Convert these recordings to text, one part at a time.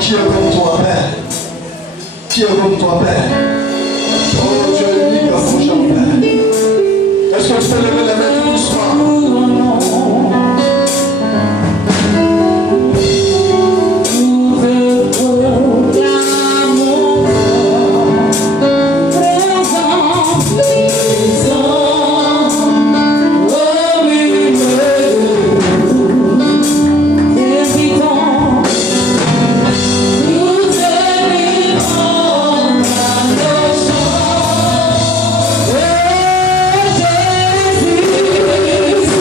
qui est comme toi, Père? Qui est comme toi, Père? Oh, tu es unique dans ton genre, Père. Est-ce que tu peux lever les mains tout doucement? Jésus.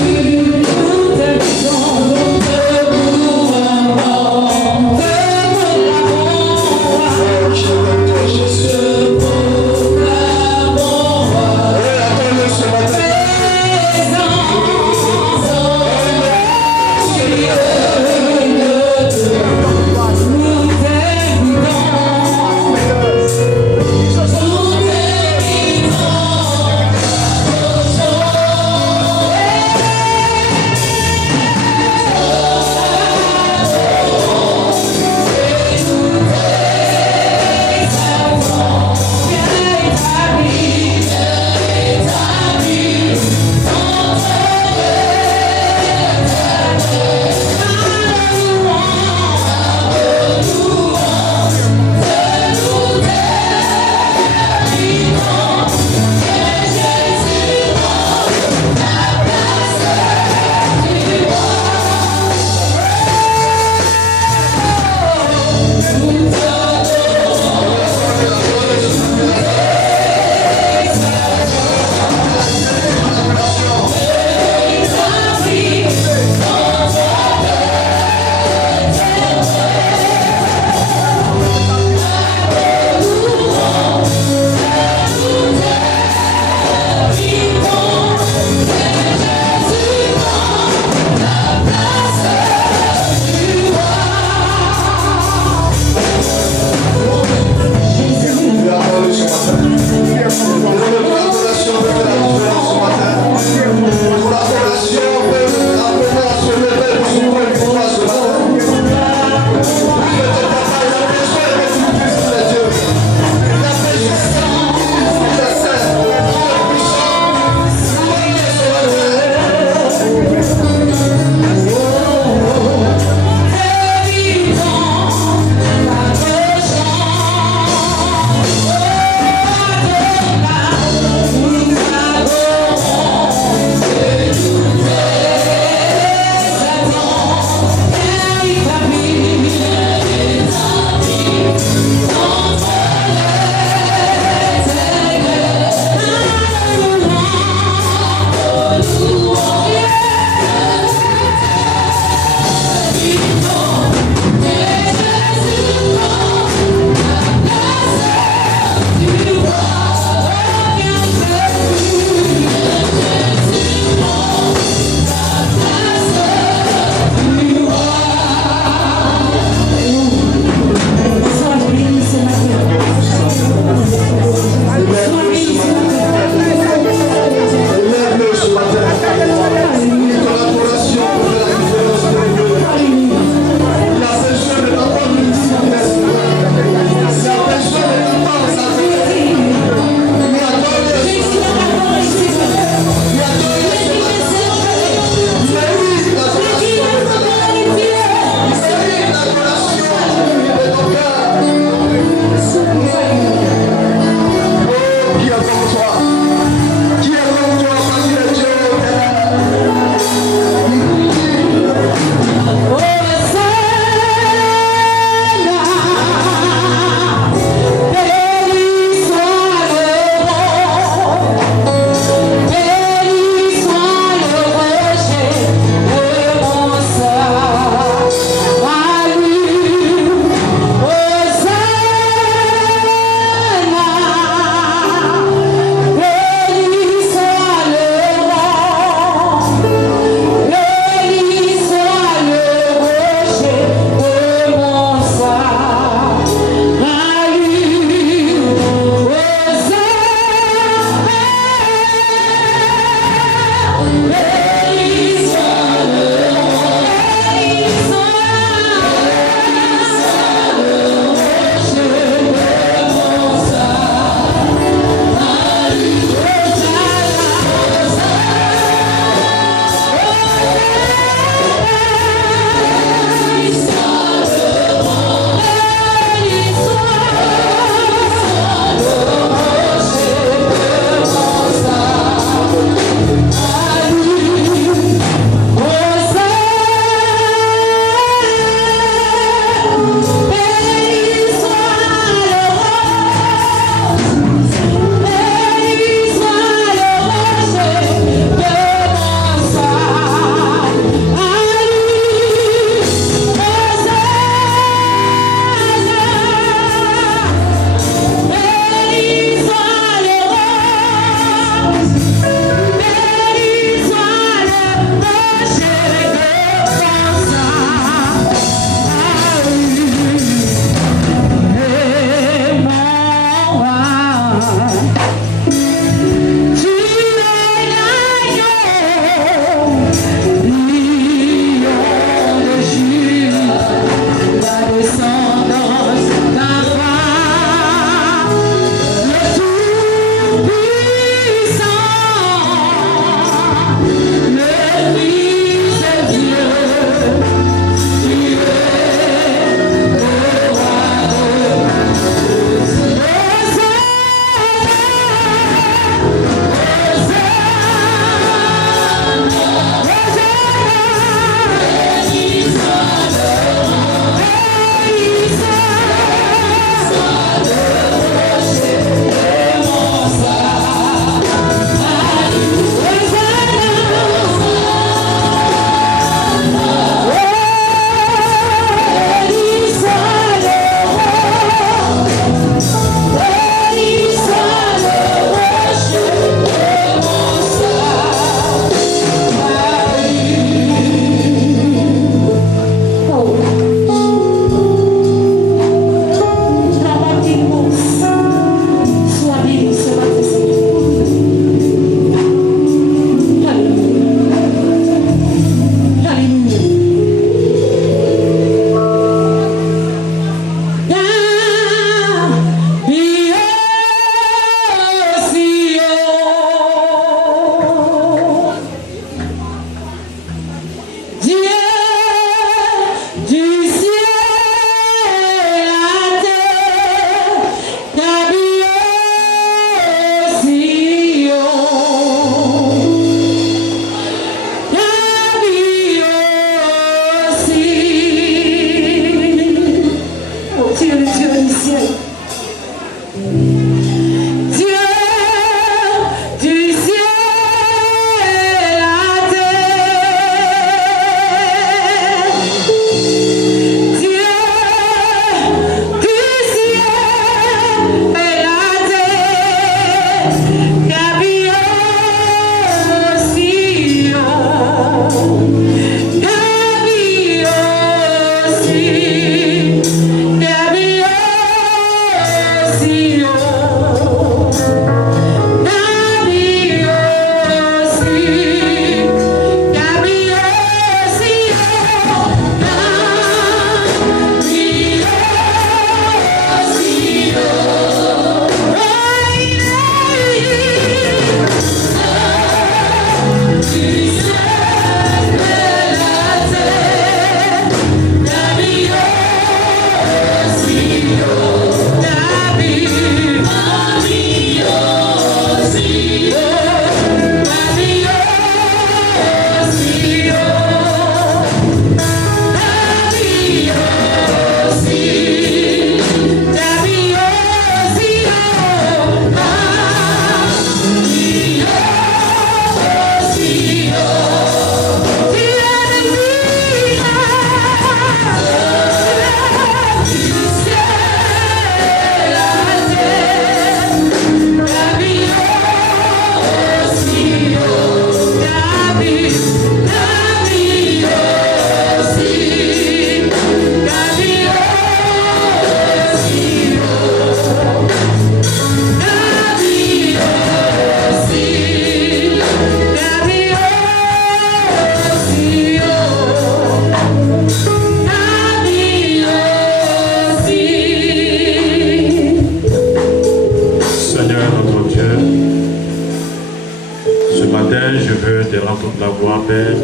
Père.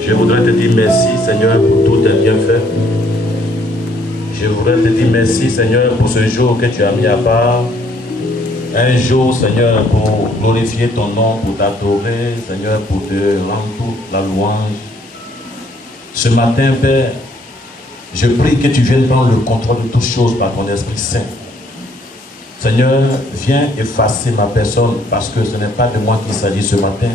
Je voudrais te dire merci, Seigneur, pour tous tes bienfaits. Je voudrais te dire merci, Seigneur, pour ce jour que tu as mis à part. Un jour, Seigneur, pour glorifier ton nom, pour t'adorer, Seigneur, pour te rendre toute la louange. Ce matin, Père, je prie que tu viennes prendre le contrôle de toutes choses par ton Esprit Saint. Seigneur, viens effacer ma personne parce que ce n'est pas de moi qu'il s'agit ce matin.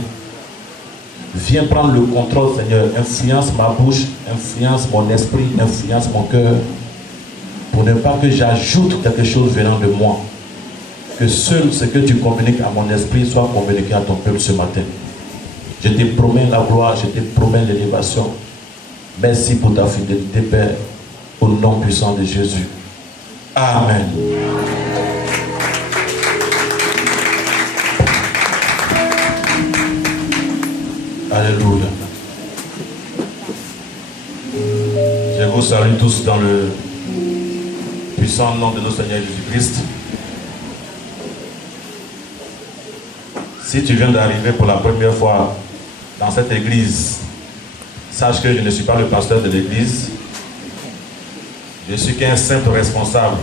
Viens prendre le contrôle, Seigneur. Influence ma bouche, influence mon esprit, influence mon cœur. Pour ne pas que j'ajoute quelque chose venant de moi. Que seul ce que tu communiques à mon esprit soit communiqué à ton peuple ce matin. Je te promets la gloire, je te promets l'élévation. Merci pour ta fidélité, Père, au nom puissant de Jésus. Amen. Alléluia. Je vous salue tous dans le puissant nom de notre Seigneur Jésus-Christ. Si tu viens d'arriver pour la première fois dans cette église, sache que je ne suis pas le pasteur de l'église. Je suis qu'un simple responsable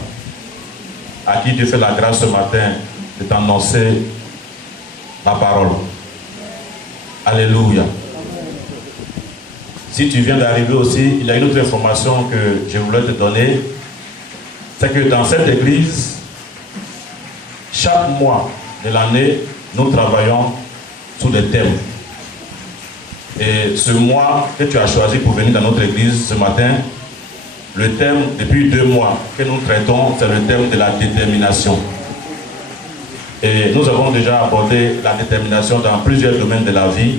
à qui Dieu fait la grâce ce matin de t'annoncer ma parole. Alléluia. Si tu viens d'arriver aussi, il y a une autre information que je voulais te donner. C'est que dans cette église, chaque mois de l'année, nous travaillons sur des thèmes. Et ce mois que tu as choisi pour venir dans notre église ce matin, le thème depuis 2 mois que nous traitons, c'est le thème de la détermination. Et nous avons déjà abordé la détermination dans plusieurs domaines de la vie.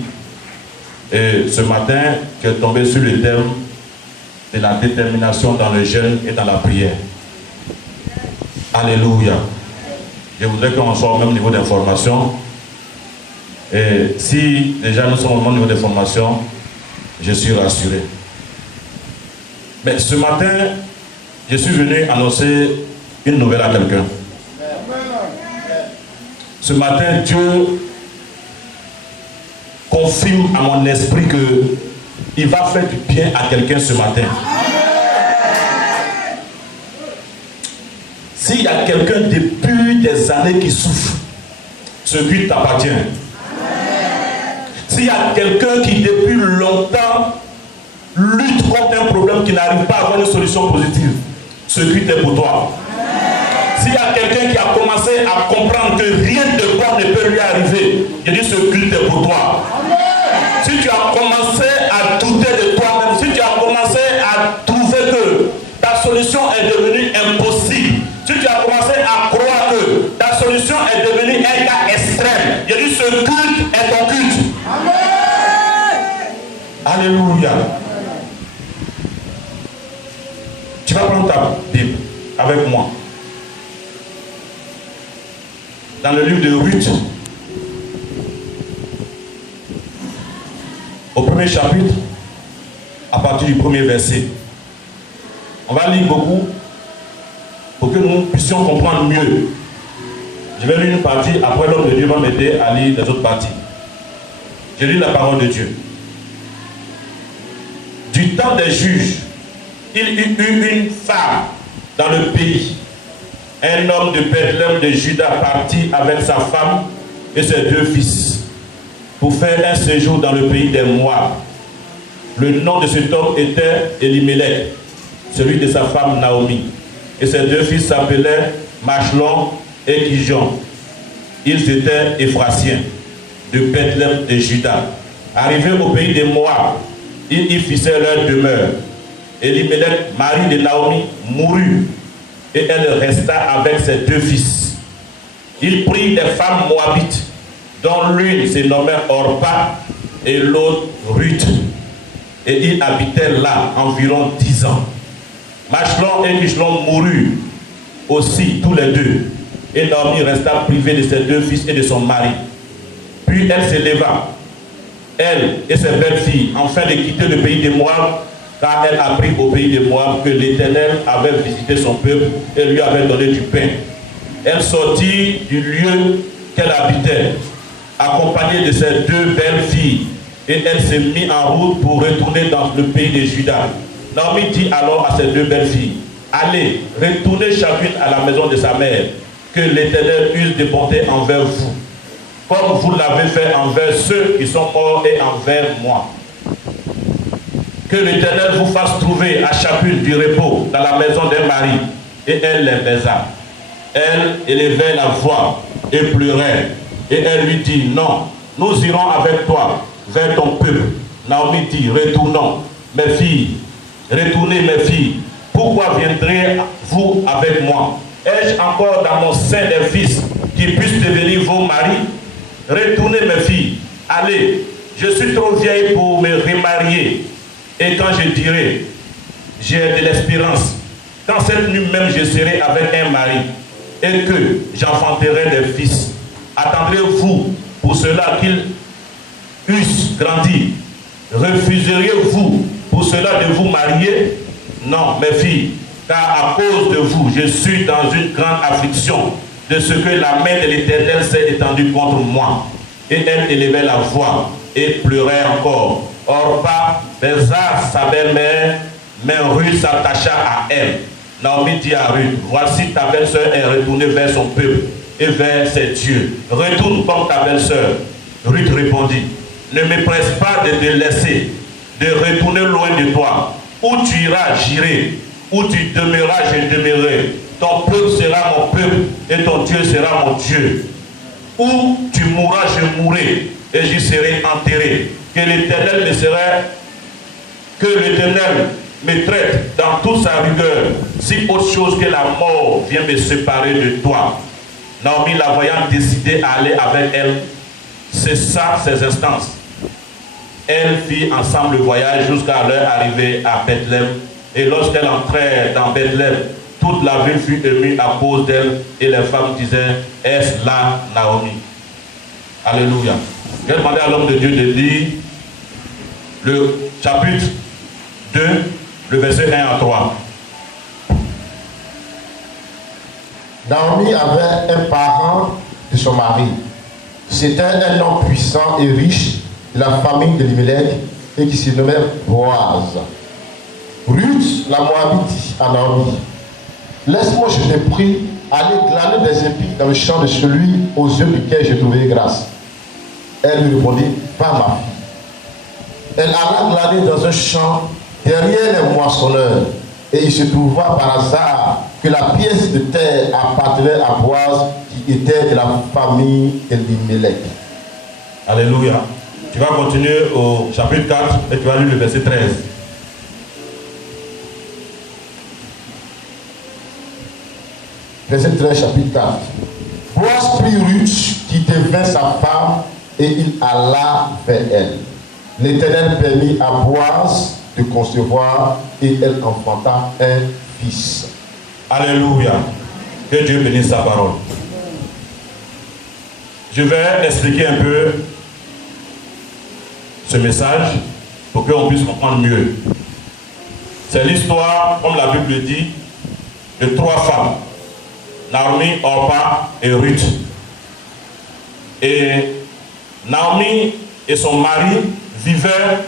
Et ce matin, je suis tombé sur le thème de la détermination dans le jeûne et dans la prière. Alléluia. Je voudrais qu'on soit au même niveau d'information. Et si déjà nous sommes au même niveau d'information, je suis rassuré. Mais ce matin, je suis venu annoncer une nouvelle à quelqu'un. Ce matin, Dieu confirme à mon esprit qu'il va faire du bien à quelqu'un ce matin. S'il y a quelqu'un depuis des années qui souffre, ce but t'appartient. S'il y a quelqu'un qui depuis longtemps lutte contre un problème qui n'arrive pas à avoir une solution positive, ce but est pour toi. S'il y a quelqu'un qui a commencé à comprendre que rien de bon ne peut lui arriver, je dis ce culte est pour toi. Si tu as commencé à douter de toi-même, si tu as commencé à trouver que ta solution est devenue impossible, si tu as commencé à croire que ta solution est devenue un cas extrême, je dis ce culte est ton culte. Alléluia. Tu vas prendre ta Bible avec moi. Dans le livre de Ruth, au premier chapitre, à partir du premier verset. On va lire beaucoup pour que nous puissions comprendre mieux. Je vais lire une partie, après l'homme de Dieu va m'aider à lire les autres parties. Je lis la parole de Dieu. Du temps des juges, il y eut une femme dans le pays. Un homme de Bethléem de Juda partit avec sa femme et ses 2 fils pour faire un séjour dans le pays des Moab. Le nom de cet homme était Elimelech, celui de sa femme Naomi. Et ses 2 fils s'appelaient Machlon et Kijon. Ils étaient Éphrasiens de Bethléem de Juda. Arrivés au pays des Moab, ils y fixèrent leur demeure. Elimelech, mari de Naomi, mourut et elle resta avec ses 2 fils. Il prit des femmes moabites, dont l'une se nommait Orpa et l'autre Ruth. Et ils habitaient là environ 10 ans. Machlon et Kijon moururent aussi tous les 2. Et Naomi resta privée de ses 2 fils et de son mari. Puis elle s'éleva, elle et ses belles-filles, afin de quitter le pays de Moab, car elle apprit au pays de Moab que l'Éternel avait visité son peuple et lui avait donné du pain. Elle sortit du lieu qu'elle habitait accompagné de ses 2 belles filles, et elle s'est mise en route pour retourner dans le pays de Juda. Naomi dit alors à ses 2 belles filles, allez, retournez chacune à la maison de sa mère, que l'Éternel use de bonté envers vous, comme vous l'avez fait envers ceux qui sont morts et envers moi. Que l'Éternel vous fasse trouver à chacune du repos dans la maison d'un mari. Et elle les baisa. Elle élevait la voix et pleurait. Et elle lui dit, non, nous irons avec toi vers ton peuple. Naomi dit, retournons, mes filles, retournez mes filles. Pourquoi viendrez-vous avec moi? Ai-je encore dans mon sein des fils qui puissent devenir vos maris? Retournez mes filles, allez, je suis trop vieille pour me remarier. Et quand je dirai, j'ai de l'espérance, quand cette nuit même je serai avec un mari et que j'enfanterai des fils, attendrez-vous pour cela qu'ils eussent grandi? Refuseriez-vous pour cela de vous marier? Non, mes filles, car à cause de vous, je suis dans une grande affliction de ce que la main de l'Éternel s'est étendue contre moi. Et elle élevait la voix et pleurait encore. Orpa baisa sa belle-mère, mais Ruth s'attacha à elle. Naomi dit à Ruth, voici ta belle-sœur est retournée vers son peuple et vers ses dieux. Retourne comme ta belle-sœur. Ruth répondit, ne me presse pas de te laisser, de retourner loin de toi. Où tu iras, j'irai. Où tu demeureras, je demeurerai. Ton peuple sera mon peuple et ton Dieu sera mon Dieu. Où tu mourras, je mourrai et j'y serai enterré. Que l'Éternel me traite dans toute sa rigueur, si autre chose que la mort vient me séparer de toi. Naomi, la voyant décidée à aller avec elle, cessa ses instances. Elle fit ensemble le voyage jusqu'à leur arrivée à Bethléem. Et lorsqu'elle entrait dans Bethléem, toute la ville fut émue à cause d'elle. Et les femmes disaient, est-ce là Naomi? Alléluia. Je vais demander à l'homme de Dieu de lire le chapitre 2, le verset 1 à 3. Naomi avait un parent de son mari. C'était un homme puissant et riche de la famille de Elimelech et qui se nommait Boaz. Ruth, la Moabite, dit à Naomi, laisse-moi, je te prie, aller glaner des épis dans le champ de celui aux yeux duquel j'ai trouvé grâce. Elle lui répondit, pas ma fille. Elle alla glaner dans un champ derrière les moissonneurs, et il se trouva par hasard que la pièce de terre appartenait à Boaz, qui était de la famille d'Elimelech. Alléluia. Tu vas continuer au chapitre 4 et tu vas lire le verset 13. Verset 13, chapitre 4. Boaz prit Ruth, qui devint sa femme, et il alla vers elle. L'Éternel permit à Boaz de concevoir, et elle enfanta un fils. Alléluia. Que Dieu bénisse sa parole. Je vais expliquer un peu ce message pour qu'on puisse comprendre mieux. C'est l'histoire, comme la Bible dit, de 3 femmes. Naomi, Orpa et Ruth. Et Naomi et son mari vivaient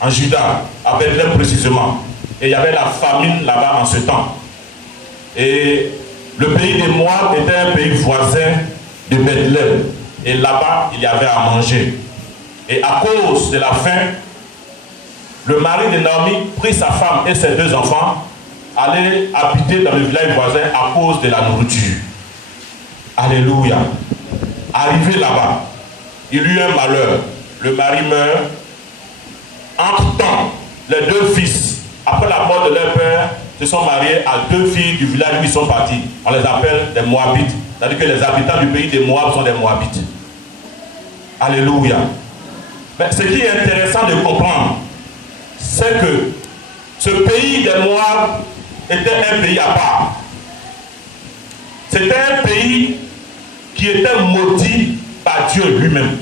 en Juda, à Bethléem précisément. Et il y avait la famine là-bas en ce temps. Et le pays des Moab était un pays voisin de Bethléem. Et là-bas, il y avait à manger. Et à cause de la faim, le mari de Naomi prit sa femme et ses 2 enfants, aller habiter dans le village voisin à cause de la nourriture. Alléluia. Arrivé là-bas, il eut un malheur. Le mari meurt. Entre-temps, les 2 fils, après la mort de leur père, se sont mariés à 2 filles du village où ils sont partis. On les appelle des Moabites. C'est-à-dire que les habitants du pays des Moab sont des Moabites. Alléluia. Mais ce qui est intéressant de comprendre, c'est que ce pays des Moab était un pays à part. C'était un pays qui était maudit par Dieu lui-même.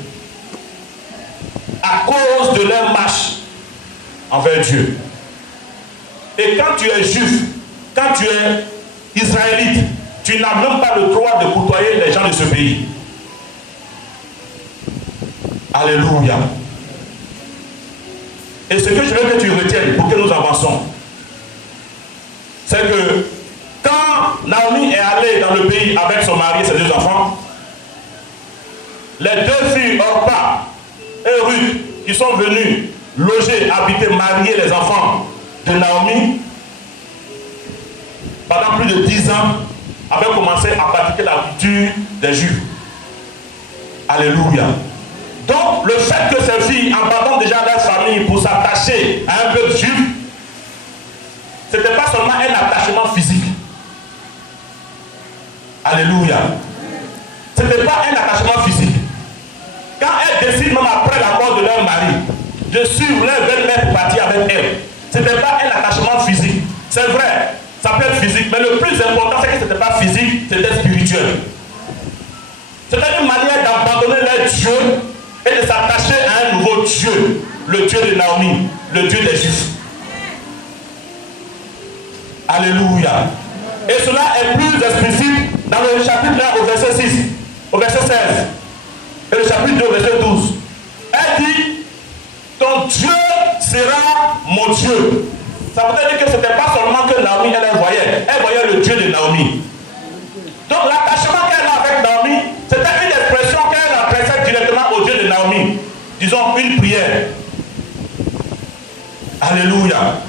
À cause de leur marche envers Dieu. Et quand tu es juif, quand tu es israélite, tu n'as même pas le droit de côtoyer les gens de ce pays. Alléluia. Et ce que je veux que tu retiennes pour que nous avançons, c'est que quand Naomi est allée dans le pays avec son mari et ses 2 enfants, les 2 filles, Orpa et Ruth, qui sont venues loger, habiter, marier les enfants de Naomi, pendant plus de 10 ans, avaient commencé à pratiquer la culture des Juifs. Alléluia. Donc, le fait que ces filles abandonnent déjà leur famille pour s'attacher à un peuple juif, ce n'était pas seulement un attachement physique. Alléluia. Ce n'était pas un attachement physique. Quand elles décident, même après la mort de leur mari, de suivre leur belle-mère pour partir avec elle, ce n'était pas un attachement physique. C'est vrai, ça peut être physique, mais le plus important, c'est que ce n'était pas physique, c'était spirituel. C'était une manière d'abandonner leur Dieu et de s'attacher à un nouveau Dieu, le Dieu de Naomi, le Dieu des Juifs. Alléluia. Et cela est plus explicite dans le chapitre 1 au verset 6, au verset 16, et le chapitre 2 au verset 12. Elle dit, ton Dieu sera mon Dieu. Ça veut dire que ce n'était pas seulement que Naomi, elle voyait le Dieu de Naomi. Donc l'attachement qu'elle a avec Naomi, c'était une expression qu'elle adressait directement au Dieu de Naomi. Disons une prière. Alléluia.